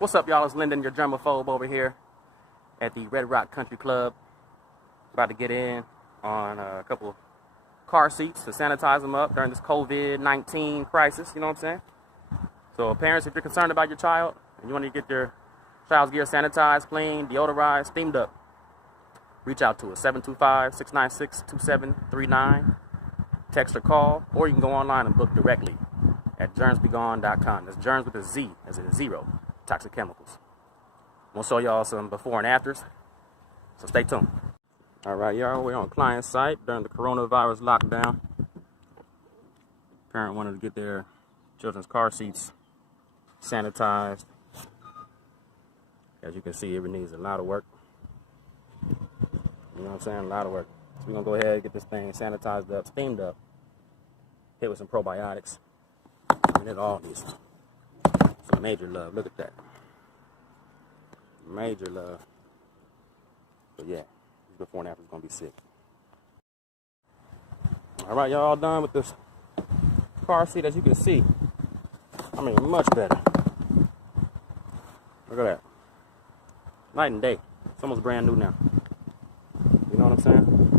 What's up, y'all? It's Lyndon, your germaphobe over here at the Red Rock Country Club. About to get in on a couple of car seats to sanitize them up during this COVID-19 crisis, you know what I'm saying? So parents, if you're concerned about your child and you want to get your child's gear sanitized, cleaned, deodorized, steamed up, reach out to us, 725-696-2739. Text or call, or you can go online and book directly at germzbegone.com. That's germs with a Z, as in zero, toxic chemicals. We'll show y'all some before and afters, so stay tuned. All right, y'all, we're on client site during the coronavirus lockdown. Parent wanted to get their children's car seats sanitized. As you can see, it needs a lot of work. You know what I'm saying? A lot of work. So we're going to go ahead and get this thing sanitized up, steamed up, hit with some probiotics. And it all needs some major love. Look at that. Major love. But yeah, before and after is going to be sick. All right, y'all all done with this car seat. As you can see, I mean, much better. Look at that. Night and day. It's almost brand new now. You know what I'm saying?